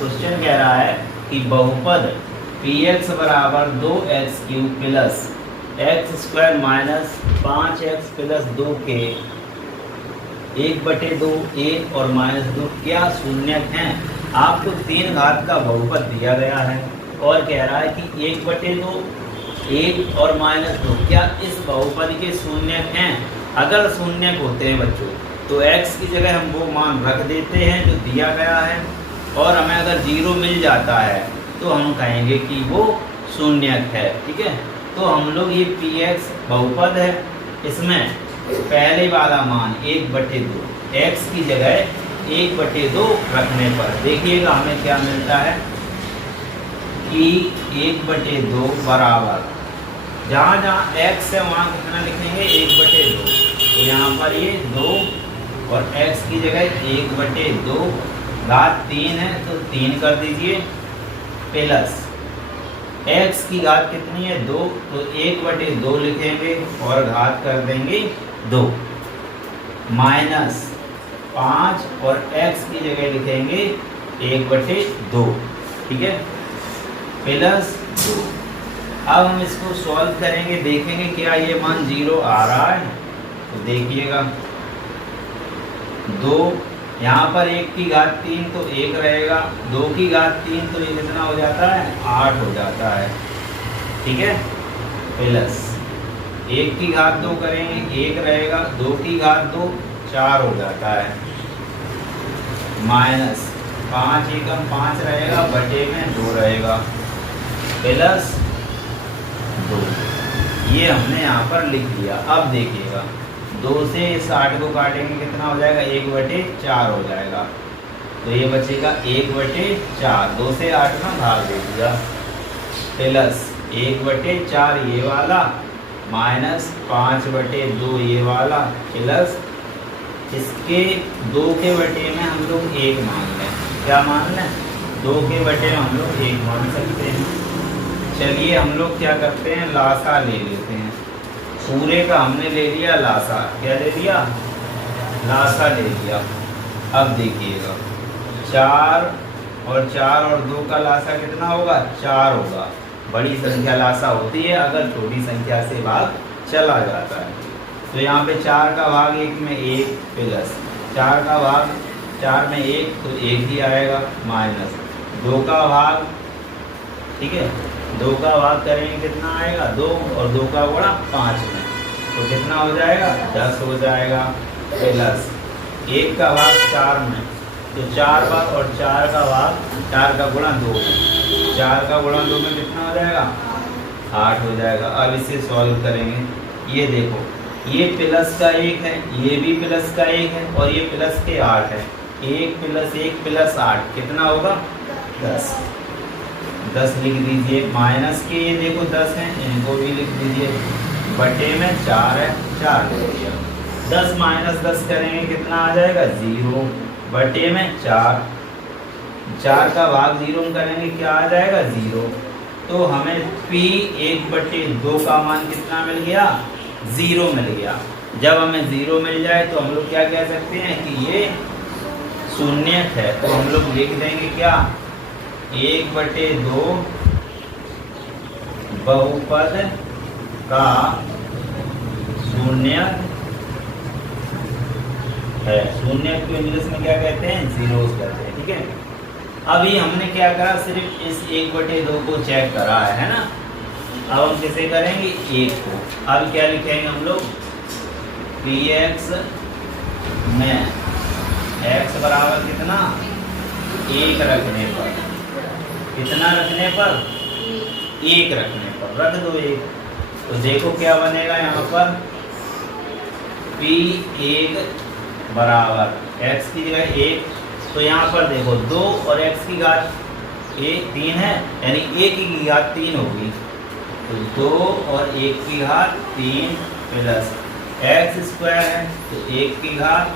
Question कह रहा है कि बहुपद px बराबर 2x³ plus x² minus 5x plus 2 के 1/2 1 और -2 क्या शून्य हैं। आपको 3 घात का बहुपद दिया गया है और कह रहा है कि 1/2 1 और -2 क्या इस बहुपद के शून्य हैं। अगर शून्य होते हैं बच्चों तो x की जगह हम वो मान रख देते हैं जो दिया गया है, और हमें अगर 0 मिल जाता है तो हम कहेंगे कि वो शून्य है। ठीक है, तो हम लोग ये px बहुपद है, इसमें पहले वाला मान 1/2 x की जगह 1/2 रखने पर देखिएगा हमें क्या मिलता है कि 1/2 बराबर जहाँ जहाँ x है वहाँ कितना लिखेंगे 1/2, तो यहाँ पर ये 2 और x की जगह 1/2 घात 3 है तो 3 कर दीजिए प्लस x की घात कितनी है 2 तो 1/2 लिखेंगे और घात कर देंगे 2 माइनस 5 और x की जगह लिखेंगे 1/2। ठीक है, प्लस 2। अब हम इसको सॉल्व करेंगे, देखेंगे क्या ये मान 0 आ रहा है। तो देखिएगा 2 यहाँ पर 1 की घात 3 तो 1 रहेगा, 2 की घात 3 तो ये कितना हो जाता है 8 हो जाता है। ठीक है, प्लस 1 की घात 2 करेंगे 1 रहेगा, 2 की घात 2 4 हो जाता है, माइनस 5 एकम 5 रहेगा बटे में 2 रहेगा प्लस 2। ये हमने यहाँ पर लिख दिया। अब देखिएगा 2 से इस 8 को काटेंगे कितना हो जाएगा 1/4 हो जाएगा, तो ये बचेगा 1/4। 2 से 8 में भाग दे दिया प्लस 1/4 ये वाला माइनस 5/2 ये वाला प्लस इसके 2 के बटे में हम लोग 1 मान लें। क्या मान लें 2 के बटे में हम लोग 1 मान सकते हैं। चलिए हम लोग क्या करते हैं लासा ले लेते हैं। पूरे का हमने ले लिया लासा, क्या ले लिया लासा ले लिया। अब देखिएगा 4 और 2 का लासा कितना होगा 4 होगा। बड़ी संख्या लासा होती है अगर छोटी संख्या से भाग चला जाता है। तो यहाँ पे 4 का भाग 1 में 1 प्लस 4 का भाग 4 में 1 तो 1 ही आएगा माइनस 2 का भाग। ठीक है, 2 का भाग करेंगे कितना आएगा 2 और 2 का गुणा 5 में तो कितना हो जाएगा 10 हो जाएगा प्लस 1 का भाग 4 में तो 4 बार और 4 का भाग 4 का गुणा 2 में 4 का गुणा 2 में कितना हो जाएगा 8 हो जाएगा। अब इसे सॉल्व करेंगे, ये देखो ये प्लस का 1 है, ये भी प्लस का 1 है और ये प्लस के 8 है। 1 प्लस 1 प्लस 8 कितना होगा 10। 10 लिख दीजिए माइनस के ये देखो 10 हैं इनको भी लिख दीजिए बटे में 4 है 4 लिख दिया। 10 माइनस 10 करेंगे कितना आ जाएगा 0 बटे में 4। 4 का भाग 0 में करेंगे क्या आ जाएगा 0। तो हमें p 1/2 का मान कितना मिल गया 0 मिल गया। जब हमें 0 मिल जाए तो हम लोग क्या कह सकते हैं कि ये शून्य है। तो हम लोग लिख देंगे क्या 1/2 बहुपद का शून्य है। शून्य को इंग्लिश में क्या कहते हैं जीरोस कहते हैं। ठीक है, अभी हमने क्या करा सिर्फ इस 1/2 को चेक करा है ना। अब हम किसे करेंगे 1 को। अब क्या लिखेंगे हम लोग px में x बराबर कितना 1 रखने पर, कितना रखने पर 1 रखने पर रख दो 1। तो देखो क्या बनेगा यहाँ पर p1 बराबर x की जगह 1, तो यहाँ पर देखो 2 और x की घात 3 है यानी 1 की घात 3 होगी। तो 2 और 1 की घात 3 प्लस x² है तो 1 की घात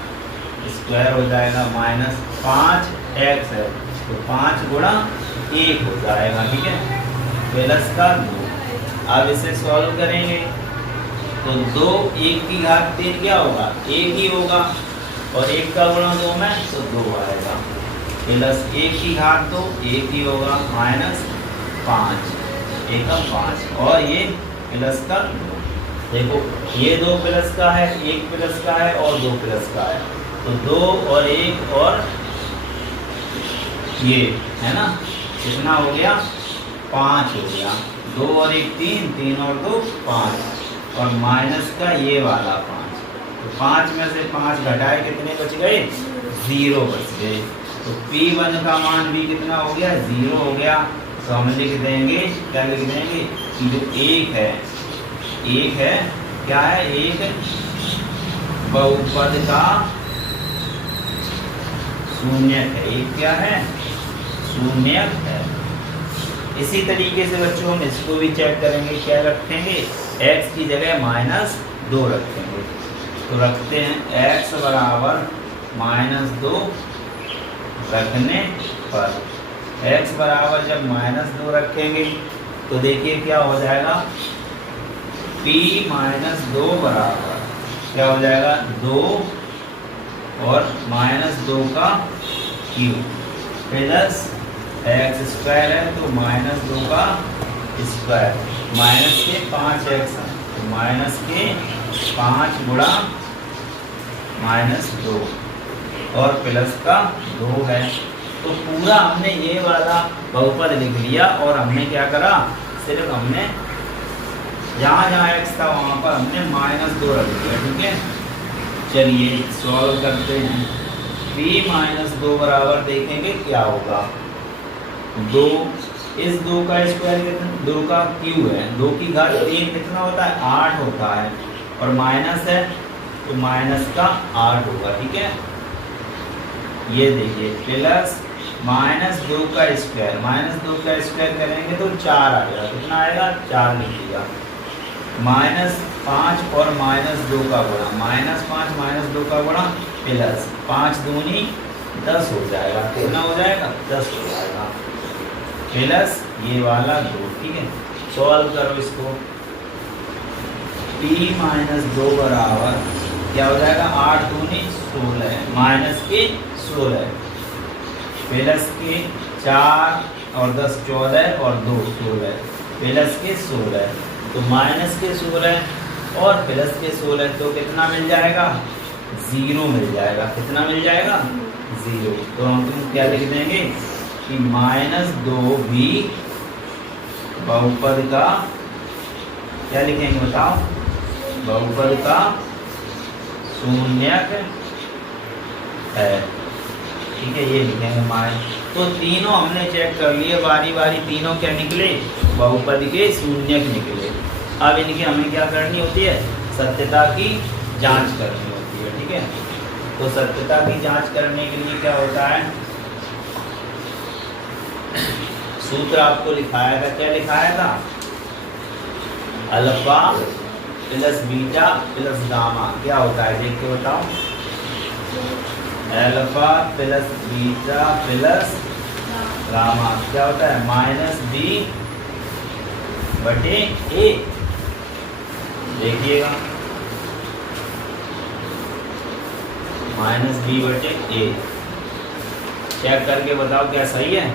स्क्वायर हो जाएगा माइनस 5x है तो 5 गुणा 1 हो जाएगा। ठीक है, प्लस का 2। अब इसे सॉल्व करेंगे तो 2 1 की घात 3 क्या होगा 1 ही होगा और 1 का गुणा 2 में तो 2 आएगा। प्लस ए की घात 2, एक ही होगा माइनस 5, एकम 5, और ये प्लस का 2। देखो ये 2 प्लस का है, 1 प्लस का है और 2 प्लस का है, तो 2 और 1 और ये है ना, कितना हो गया 5 हो गया, 2 और 1 3, 3 और 2 5, और माइनस का ये वाला 5, तो 5 में से 5 घटाए कितने बच गए, 0 बच गए। तो P1 का मान भी कितना हो गया, 0 हो गया। तो हम लिख देंगे, क्या लिख देंगे कि जो 1 है, 1 है क्या है, एक बहुपद का शून्यक है, एक क्या है, शून्यक है। इसी तरीके से बच्चों हम इसको भी चेक करेंगे, क्या रखेंगे, x की जगह -2 रखेंगे। तो रखते हैं x बराबर -2 रखने पर, x बराबर जब -2 रखेंगे तो देखिए क्या हो जाएगा, p -2 बराबर क्या हो जाएगा, 2 और -2 का क्यूब प्लस x स्क्वायर है तो -2 का स्क्वायर, माइनस के 5x, तो माइनस के 5 गुणा -2 और प्लस का 2 है। तो पूरा हमने ये वाला बहुपद लिख लिया, और हमने क्या करा, सिर्फ हमने जहाँ जहाँ x था वहाँ पर हमने -2 रख दिया, ठीक है। चलिए सॉल्व करते हैं। p -2 बराबर देखेंगे क्या होगा, 2, इस 2 का स्क्वायर कितना, 2 का क्यूब है, 2 की घात 3 कितना होता है, 8 होता है, और माइनस है तो माइनस का 8 होगा, ठीक है। ये देखिए प्लस -2 का स्क्वायर, -2 का स्क्वायर करेंगे तो 4 आएगा, कितना आएगा, 4 लिखिएगा, -5 और -2 का गुणा, -5 -2 का गुणा प्लस 5 दूनी 10 हो जाएगा, कितना हो जाएगा, 10 हो जाएगा, प्लस ये वाला 2, ठीक है। सॉल्व करो इसको, p -2 बराबर क्या हो जाएगा, 8 दूनी 16 माइनस के 16 प्लस के 4 और 10 14 और 2 16 प्लस के 16, तो माइनस के 16 और प्लस के 16, तो कितना मिल जाएगा, 0 मिल जाएगा, कितना मिल जाएगा, 0। तो हम तुम क्या लिख देंगे कि -2 भी बहुपद का, क्या लिखेंगे बताओ, बहुपद का शून्यक है, ठीक है, ये लिखेंगे तो तीनों हमने चेक कर लिए बारी बारी, तीनों क्या निकले, बहुपद के शून्यक निकले। अब इनकी हमें क्या करनी होती है, सत्यता की जांच करनी होती है, ठीक है। तो सत्यता की जांच करने के लिए क्या होता है, सूत्र आपको लिखाया था, क्या लिखाया था, alpha plus beta plus gamma, क्या होता है देख के बताओ, alpha plus beta plus gamma क्या होता है, -b/a, देखिएगा -b/a, चेक करके बताओ क्या सही है।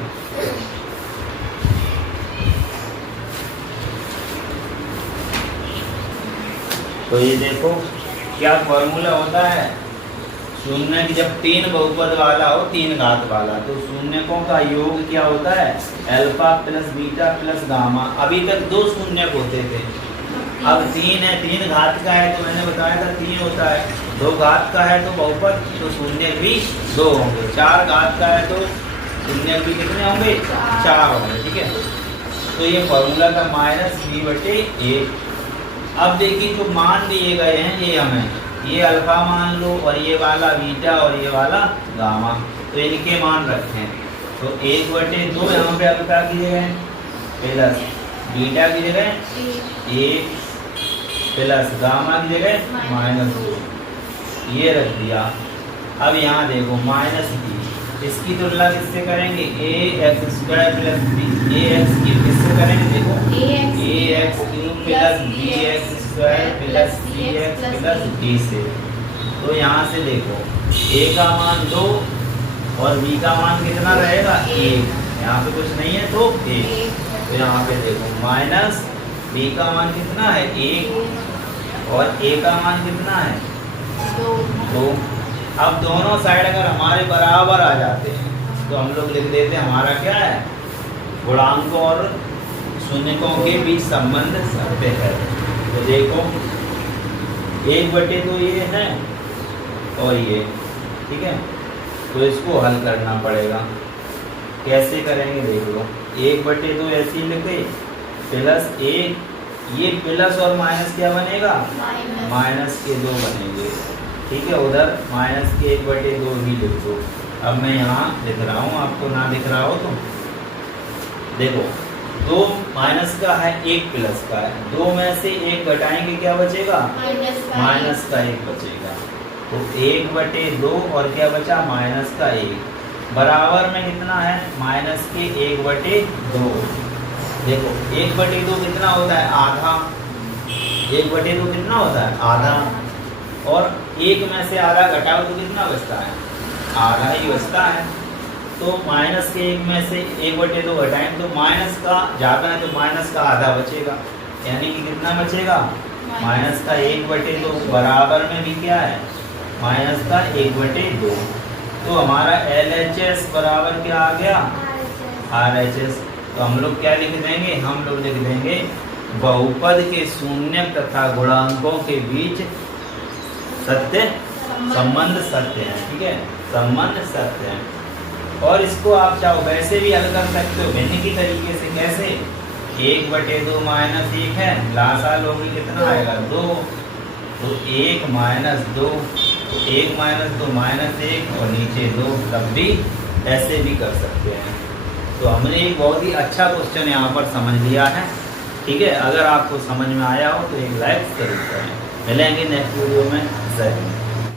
तो ये देखो क्या फॉर्मूला होता है, शून्य की जब 3 बहुपद वाला हो, 3 घात वाला, तो शून्यकों का योग क्या होता है, alpha plus beta plus gamma. अभी तक 2 शून्यक होते थे, अब 3 है, 3 घात का है तो मैंने बताया था 3 होता है, 2 घात का है तो बहुपद, तो शून्यक भी 2 होंगे, 4 घात का है तो शून्यक भी कितने होंगे, 4 होंगे, ठीक है। तो ये फॉर्मूला का -b/a। अब देखिए जो मान दिए गए हैं, ये हमें, ये अल्फा मान लो और ये वाला बीटा और ये वाला गामा, तो इनके मान रखें, तो 1/2 यहाँ पे अल्फा की जगह प्लस बीटा की जगह 1 प्लस गामा की जगह -2, ये रख दिया। अब यहाँ देखो -b, इसकी तुलना किससे करेंगे, ax² प्लस ax किससे करेंगे, देखो ax³ plus bx² plus cx plus d से। तो यहाँ से देखो a का मान 2 और बी का मान कितना रहेगा 1, यहाँ पे कुछ नहीं है तो 1, तो यहाँ पे देखो माइनस बी का मान कितना है 1 और ए का मान कितना है 2। अब दोनों साइड अगर हमारे बराबर आ जाते हैं तो हम लोग लिख देते हैं हमारा क्या है, गुणांकों और शून्यकों के बीच संबंध सत्य है। तो देखो 1/2 ये है और ये, ठीक है, तो इसको हल करना पड़ेगा। कैसे करेंगे देख लो, 1/2 ऐसे ही लिखे प्लस 1, ये प्लस और माइनस क्या बनेगा, माइनस के 2 बनेंगे, ठीक है, उधर माइनस के 1/2 ही लिख दो। अब मैं यहाँ लिख रहा हूँ, आपको ना दिख रहा हो तो देखो 2 माइनस का है 1 प्लस का है, 2 में से 1 घटाएंगे क्या बचेगा, माइनस का 1 बचेगा। तो 1/2 और क्या बचा, माइनस का 1 बराबर में कितना है, माइनस के 1/2। देखो 1/2 कितना होता है, आधा। 1/2 कितना होता है, आधा, और 1 में से आधा घटाओ तो कितना बचता है, आधा ही बचता है। तो माइनस के 1 में से 1/2 घटाएं तो माइनस का ज़्यादा है तो माइनस का आधा बचेगा, यानी कि कितना बचेगा, माइनस का 1/2 बराबर में भी क्या है, माइनस का 1/2। तो हमारा LHS बराबर क्या आ गया, RHS। तो हम लोग क्या लिख देंगे, हम लोग लिख देंगे बहुपद के शून्य तथा गुणांकों के बीच सत्य संबंध सत्य है, ठीक है, संबंध सत्य है। और इसको आप चाहो वैसे भी हल कर सकते हो भिन्न की तरीके से। कैसे, 1/2 माइनस 1 है, लासाल होगी कितना आएगा 2, तो 1 माइनस 2, तो 1 माइनस 2 माइनस 1 और नीचे 2, तब भी ऐसे भी कर सकते हैं। तो हमने एक बहुत ही अच्छा क्वेश्चन यहाँ पर समझ लिया है, ठीक है। अगर आपको समझ में आया हो तो एक लाइक जरूर करें। मिलेंगे नेक्स्ट वीडियो में। जय हिंद।